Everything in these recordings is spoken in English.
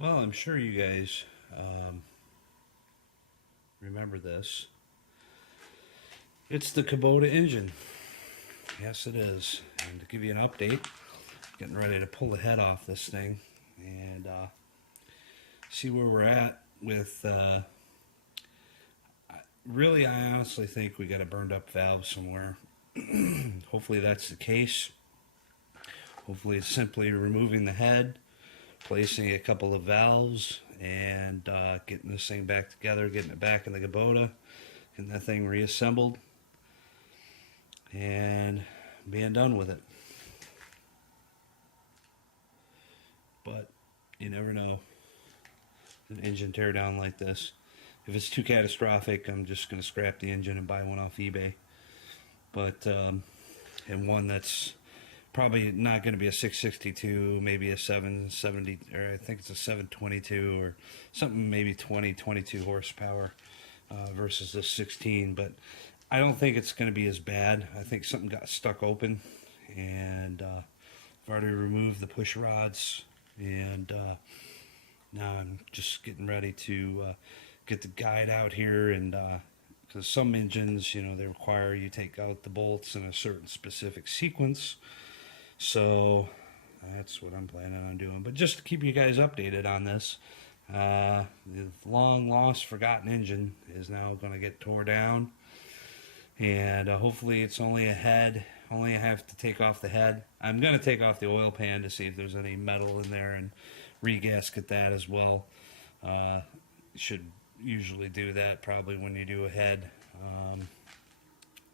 Well, I'm sure you guys remember this. It's the Kubota engine. Yes, it is. And to give you an update, getting ready to pull the head off this thing and see where we're at with. Really, I honestly think we got a burned up valve somewhere. Hopefully, that's the case. Hopefully, it's simply removing the head, placing a couple of valves, and getting this thing back together, getting it back in the Kubota, getting that thing reassembled, and being done with it. But you never know. An engine teardown like this. If it's too catastrophic, I'm just going to scrap the engine and buy one off eBay. But and one that's probably not going to be a 662, maybe a 770, or I think it's a 722 or something, maybe 22 horsepower versus the 16. But I don't think it's going to be as bad. I think something got stuck open, and I've already removed the push rods, and now I'm just getting ready to get the guide out here, and because some engines, they require you take out the bolts in a certain specific sequence. So that's what I'm planning on doing. But just to keep you guys updated on this, the long lost, forgotten engine is now going to get tore down, and hopefully it's only a head. Only I have to take off the head. I'm going to take off the oil pan to see if there's any metal in there and re-gasket that as well. Should usually do that probably when you do a head.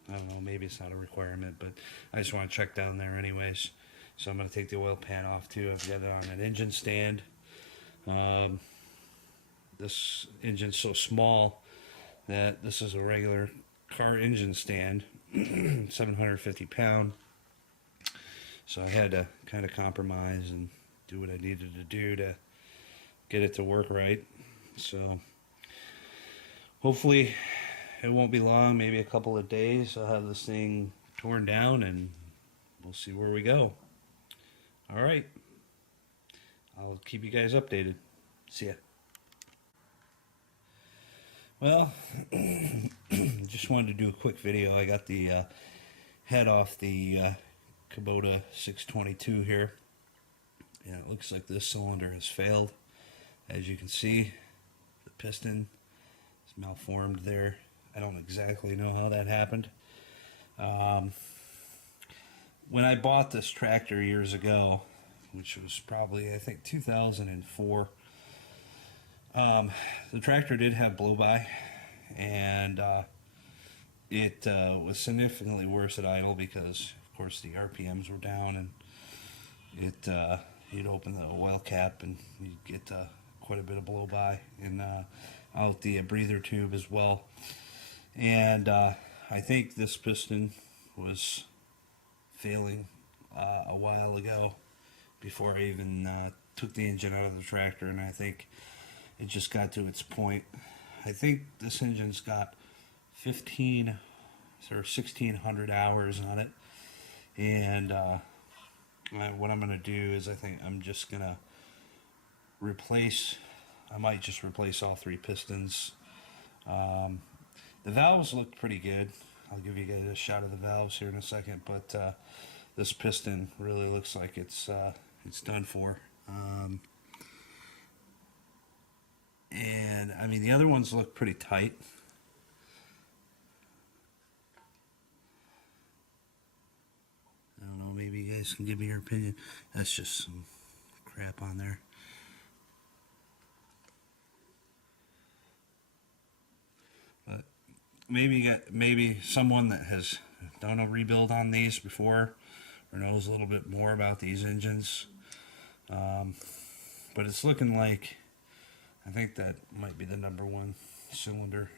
I don't know, maybe it's not a requirement, but I just want to check down there anyways. So I'm going to take the oil pan off too. I've got it on an engine stand. This engine's so small that this is a regular car engine stand, 750 pound. So I had to kind of compromise and do what I needed to do to get it to work right. So hopefully it won't be long, maybe a couple of days. I'll have this thing torn down and we'll see where we go. All right. I'll keep you guys updated. See ya. Well, just wanted to do a quick video. I got the head off the Kubota 622 here. Yeah, it looks like this cylinder has failed. As you can see, the piston is malformed there. I don't exactly know how that happened. When I bought this tractor years ago, which was probably, I think, 2004, the tractor did have blow-by, and it was significantly worse at idle because, of course, the RPMs were down, and you'd open the oil cap and you'd get quite a bit of blow-by, and out the breather tube as well. And I think this piston was failing a while ago before I even took the engine out of the tractor, and I think it just got to its point. I think this engine's got 15 or 1600 hours on it, and what I'm going to do is I think I'm just going to I might just replace all three pistons. The valves look pretty good. I'll give you guys a shot of the valves here in a second, but this piston really looks like it's done for. And I mean, the other ones look pretty tight. I don't know, maybe you guys can give me your opinion. That's just some crap on there. But maybe someone that has done a rebuild on these before or knows a little bit more about these engines. But it's looking like, I think that might be the number one cylinder.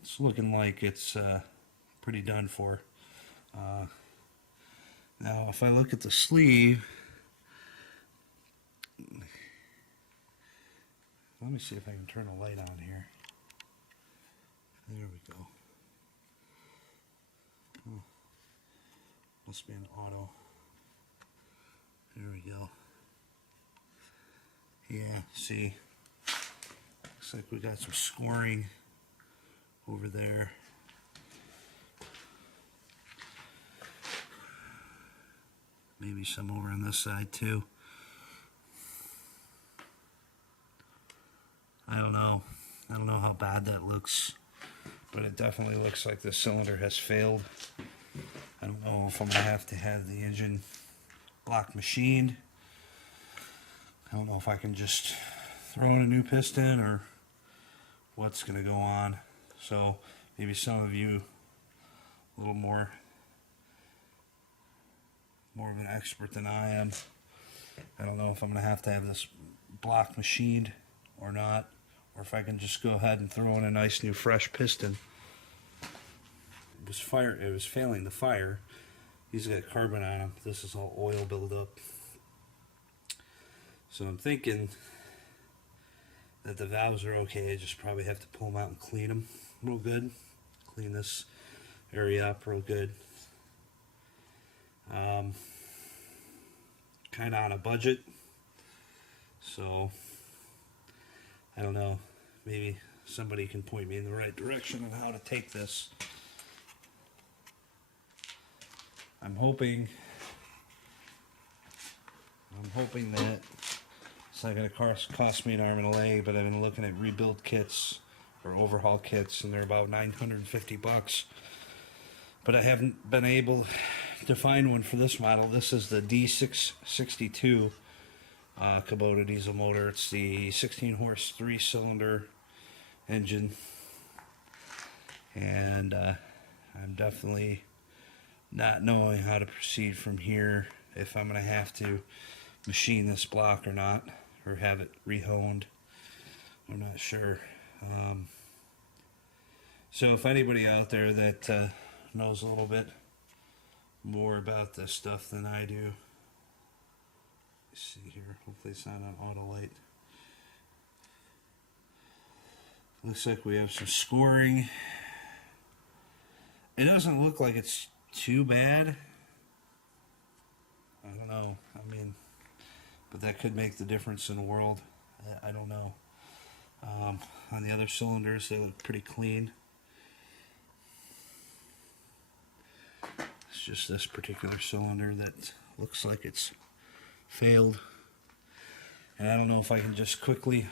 It's looking like it's pretty done for. Now, if I look at the sleeve, let me see if I can turn a light on here. There we go. Oh, must be an auto. There we go. Yeah, see, looks like we got some scoring over there. Maybe some over on this side too. I don't know. I don't know how bad that looks, but it definitely looks like the cylinder has failed. I don't know if I'm going to have the engine block machined. I don't know if I can just throw in a new piston or what's going to go on. So maybe some of you a little more of an expert than I am. I don't know if I'm going to have this block machined or not, or if I can just go ahead and throw in a nice new fresh piston. It was failing the fire. These got carbon on them. This is all oil buildup. So I'm thinking that the valves are okay. I just probably have to pull them out and clean them real good. Clean this area up real good. Kind of on a budget. So I don't know. Maybe somebody can point me in the right direction on how to take this. I'm hoping that it's not going to cost me an arm and a leg, but I've been looking at rebuild kits or overhaul kits, and they're about $950. But I haven't been able to find one for this model. This is the D662 Kubota diesel motor. It's the 16 horse 3-cylinder engine, and I'm definitely not knowing how to proceed from here, if I'm going to have to machine this block or not, or have it rehoned. I'm not sure. So if anybody out there that knows a little bit more about this stuff than I do, let's see here, hopefully it's not on auto light. Looks like we have some scoring. It doesn't look like it's too bad. I don't know. I mean, but that could make the difference in the world. I don't know. On the other cylinders, they look pretty clean. It's just this particular cylinder that looks like it's failed. And I don't know if I can just quickly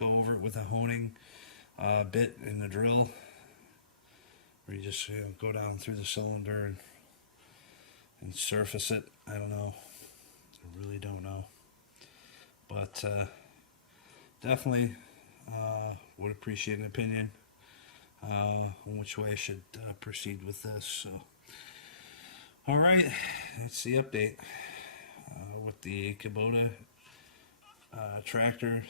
go over it with a honing bit in the drill, where you just go down through the cylinder and surface it. I don't know. I really don't know. But definitely would appreciate an opinion on which way I should proceed with this. So, all right, that's the update with the Kubota Tractor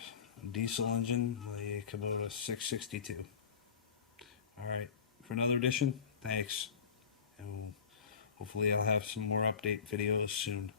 diesel engine, the Kubota 662. All right, for another edition, thanks, and hopefully I'll have some more update videos soon.